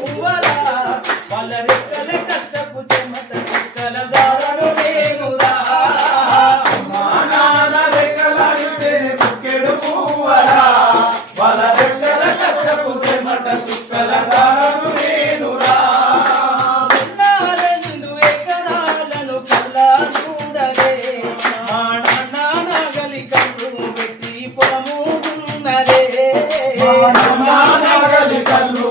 పువ్వలా. కన్నరే కన్ను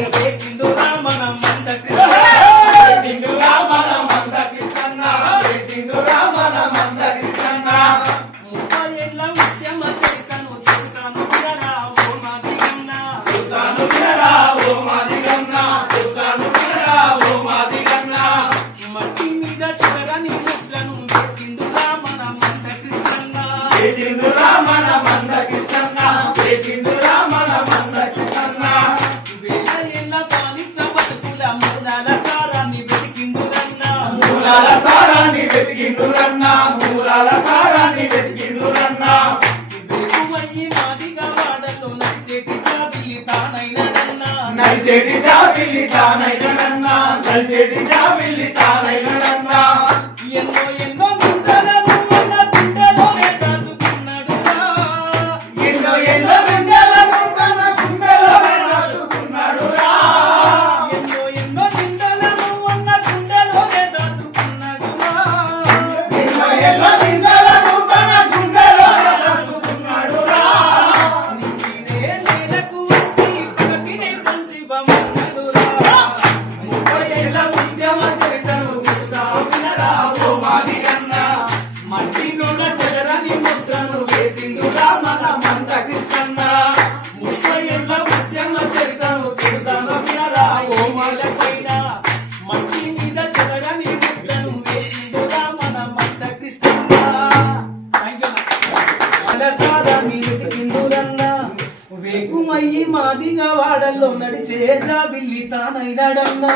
Vem, vem, vem, మూలాల సారాన్ని వెతికిండురన్నా మూలాల సారాన్ని వెతికిండురన్నా నైసేటి జాబిల్లి తానైనన్నా నైసేటి జాబిల్లి తా వేగుమయ్యి మాదిగా వాడల్లో నడిచే జాబిల్లి తానైనాడన్నా.